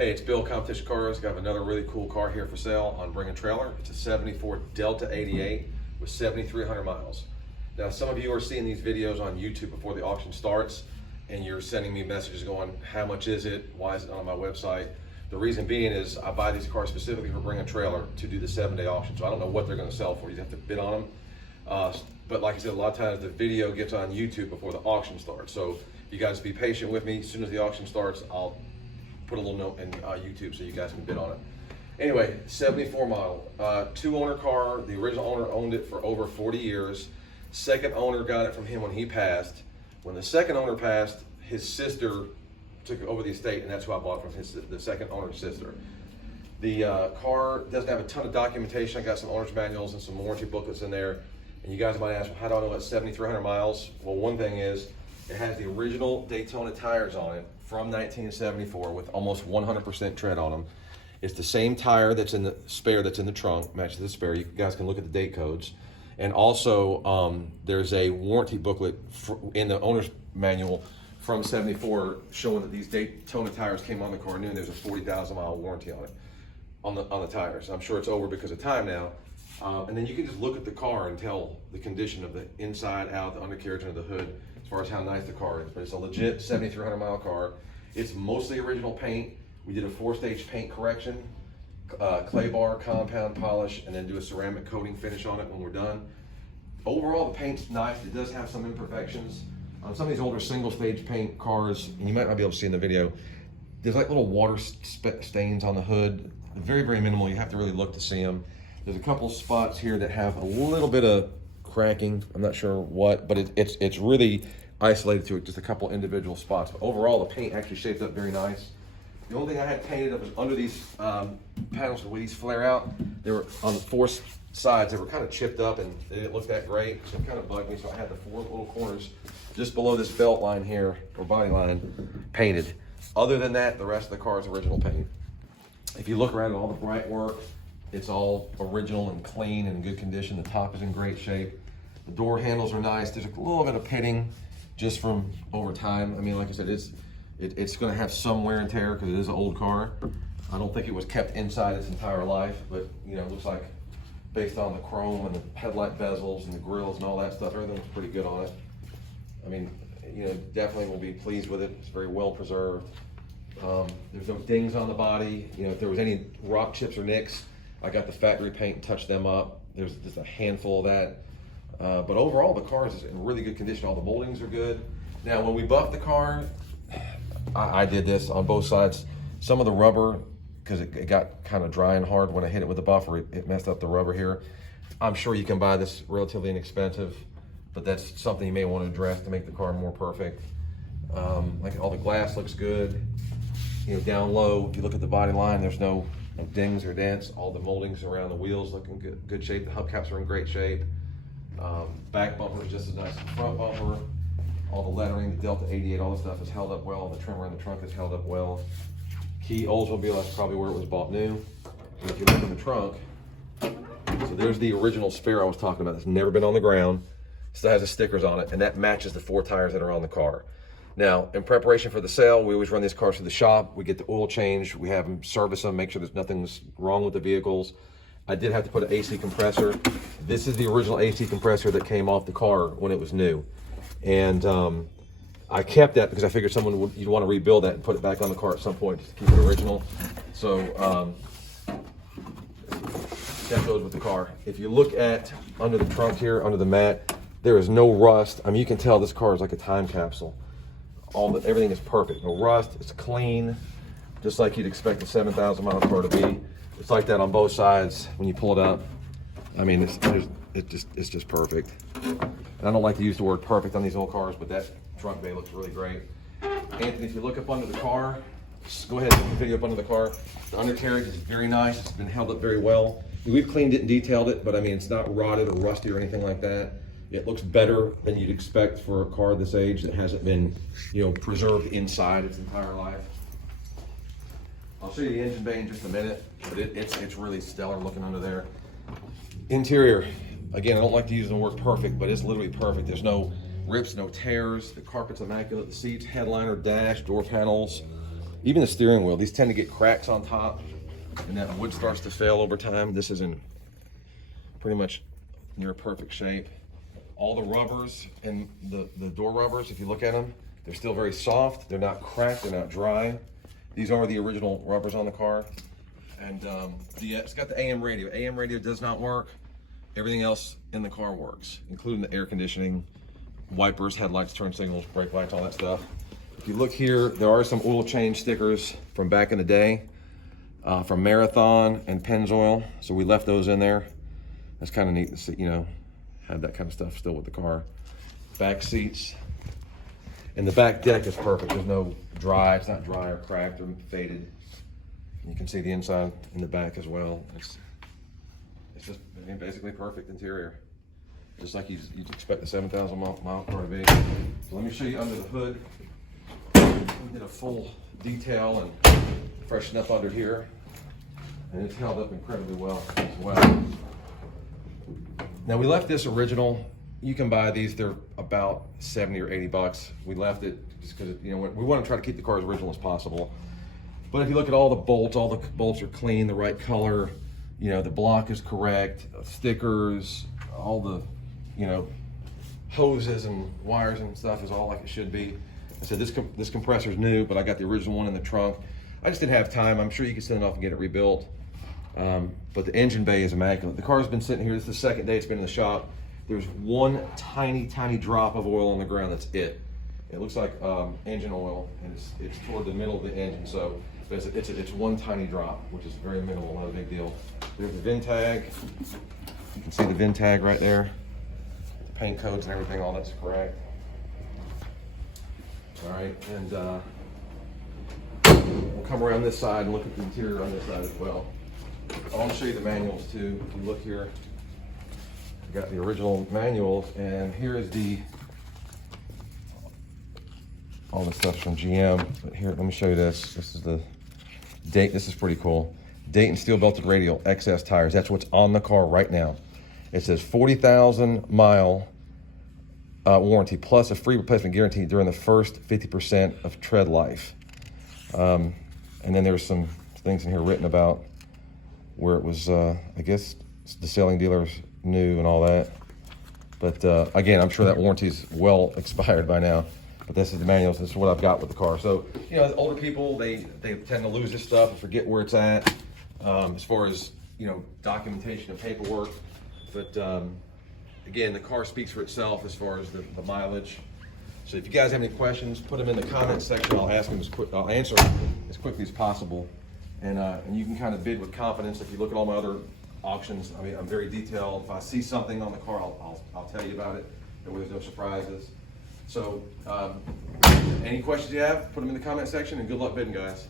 Hey, it's Bill, Competition Cars. Got another really cool car here for sale on Bring a Trailer. It's a 74 Delta 88 with 7,300 miles. Now, some of you are seeing these videos on YouTube before the auction starts, and you're sending me messages going, how much is it? Why is it not on my website? The reason being is I buy these cars specifically for Bring a Trailer to do the 7-day auction. So I don't know what they're gonna sell for. You have to bid on them. But like I said, a lot of times the video gets on YouTube before the auction starts. So you guys be patient with me. As soon as the auction starts, I'll put a little note in YouTube so you guys can bid on it. Anyway, 74 model, two-owner car. The original owner owned it for over 40 years. Second owner got it from him when he passed. When the second owner passed, his sister took over the estate, and that's who I bought from, the second owner's sister. The car doesn't have a ton of documentation. I got some owner's manuals and some warranty booklets in there. And you guys might ask, well, how do I know it's 7,300 miles? Well, one thing is, it has the original Daytona tires on it from 1974 with almost 100% tread on them. It's the same tire that's in the spare that's in the trunk, matches the spare. You guys can look at the date codes. And also, there's a warranty booklet in the owner's manual from 74 showing that these Daytona tires came on the car new, and there's a 40,000 mile warranty on it, on the tires. I'm sure it's over because of time now. And then you can just look at the car and tell the condition of the inside out, the undercarriage under the hood, as far as how nice the car is. But it's a legit 7,300 mile car. It's mostly original paint. We did a 4-stage paint correction, clay bar, compound polish, and then do a ceramic coating finish on it when we're done. Overall, the paint's nice. It does have some imperfections. On some of these older single-stage paint cars, and you might not be able to see in the video, there's like little water stains on the hood. Very, very minimal. You have to really look to see them. There's a couple spots here that have a little bit of cracking. I'm not sure what, but it's really isolated to just a couple individual spots. But overall, the paint actually shaped up very nice. The only thing I had painted up was under these panels, the way these flare out. They were on the 4 sides. They were kind of chipped up, and they didn't look that great, so it kind of bugged me. So I had the 4 little corners just below this belt line here, or body line, painted. Other than that, the rest of the car is original paint. If you look around at all the bright work, it's all original and clean and in good condition. The top is in great shape. The door handles are nice. There's a little bit of pitting just from over time. I mean, like I said, it's going to have some wear and tear because it is an old car. I don't think it was kept inside its entire life, but you know, it looks like based on the chrome and the headlight bezels and the grills and all that stuff, everything looks pretty good on it. I mean, you know, definitely will be pleased with it. It's very well preserved. There's no dings on the body. You know, if there was any rock chips or nicks, I got the factory paint and touched them up. There's just a handful of that. But overall, the car is in really good condition. All the moldings are good. Now, when we buffed the car, I did this on both sides. Some of the rubber, because it got kind of dry and hard when I hit it with the buffer, it messed up the rubber here. I'm sure you can buy this relatively inexpensive, but that's something you may want to address to make the car more perfect. Like all the glass looks good. You know, down low, if you look at the body line, there's no dings or dents. All the moldings around the wheels look in good shape. The hubcaps are in great shape. Back bumper is just as nice as the front bumper. All the lettering, the Delta 88, all the stuff is held up well. The trim around the trunk is held up well. Key Oldsmobile, that's probably where it was bought new. And if you look in the trunk, so there's the original spare I was talking about. That's never been on the ground. Still has the stickers on it, and that matches the 4 tires that are on the car. Now, in preparation for the sale, we always run these cars to the shop. We get the oil change. We have them service them, make sure there's nothing's wrong with the vehicles. I did have to put an AC compressor. This is the original AC compressor that came off the car when it was new. And I kept that because I figured you'd want to rebuild that and put it back on the car at some point just to keep it original. So that goes with the car. If you look at under the trunk here, under the mat, there is no rust. I mean, you can tell this car is like a time capsule. Everything is perfect. No rust. It's clean, just like you'd expect a 7,000 mile car to be. It's like that on both sides when you pull it up. I mean, it's just perfect. And I don't like to use the word perfect on these old cars, but that trunk bay looks really great. Anthony, if you look up under the car, just go ahead and take the video up under the car. The undercarriage is very nice. It's been held up very well. We've cleaned it and detailed it, but I mean, it's not rotted or rusty or anything like that. It looks better than you'd expect for a car this age that hasn't been, you know, preserved inside its entire life. I'll show you the engine bay in just a minute, but it's really stellar looking under there. Interior, again, I don't like to use the word perfect, but it's literally perfect. There's no rips, no tears. The carpet's immaculate. The seats, headliner, dash, door panels, Even the steering wheel, these tend to get cracks on top, and that wood starts to fail over time. This is in pretty much near perfect shape. All the rubbers and the door rubbers, if you look at them, they're still very soft. They're not cracked, they're not dry. These are the original rubbers on the car. And it's got the AM radio. AM radio does not work. Everything else in the car works, including the air conditioning, wipers, headlights, turn signals, brake lights, all that stuff. If you look here, there are some oil change stickers from back in the day, from Marathon and Pennzoil. So we left those in there. That's kind of neat to see, you know, have that kind of stuff still with the car. Back seats. And the back deck is perfect. There's no dry, it's not dry or cracked or faded. You can see the inside in the back as well. It's just basically perfect interior. Just like you'd expect the 7,000 mile car to be. So let me show you under the hood. We did a full detail and freshen up under here. And it's held up incredibly well as well. Now we left this original. You can buy these, they're about 70 or 80 bucks. We left it just because, you know, we want to try to keep the car as original as possible. But if you look at all the bolts are clean, the right color, you know, the block is correct, stickers, all the, you know, hoses and wires and stuff is all like it should be. I said this compressor's new, but I got the original one in the trunk. I just didn't have time. I'm sure you can send it off and get it rebuilt. But the engine bay is immaculate. The car's been sitting here. This is the second day it's been in the shop. There's one tiny drop of oil on the ground. That's it. It looks like engine oil, and it's toward the middle of the engine. So it's one tiny drop, which is very minimal, not a big deal. There's the VIN tag. You can see the VIN tag right there. The paint codes and everything, all that's correct. All right, and we'll come around this side and look at the interior on this side as well. I want to show you the manuals too. If you look here, we got the original manuals, and here is all the stuff from GM. But here, let me show you this. This is the date. This is pretty cool. Dayton steel belted radial XS tires. That's what's on the car right now. It says 40,000 mile warranty plus a free replacement guarantee during the first 50% of tread life. And then there's some things in here written about where it was, I guess the selling dealers knew and all that. But again, I'm sure that warranty is well expired by now. But this is the manuals. This is what I've got with the car. So, you know, older people, they tend to lose this stuff and forget where it's at, as far as, you know, documentation and paperwork. But again, the car speaks for itself as far as the mileage. So if you guys have any questions, put them in the comments section. I'll answer as quickly as possible. And you can kind of bid with confidence. If you look at all my other auctions, I mean, I'm very detailed. If I see something on the car, I'll tell you about it. That way there's no surprises. So any questions you have, put them in the comment section, and good luck bidding, guys.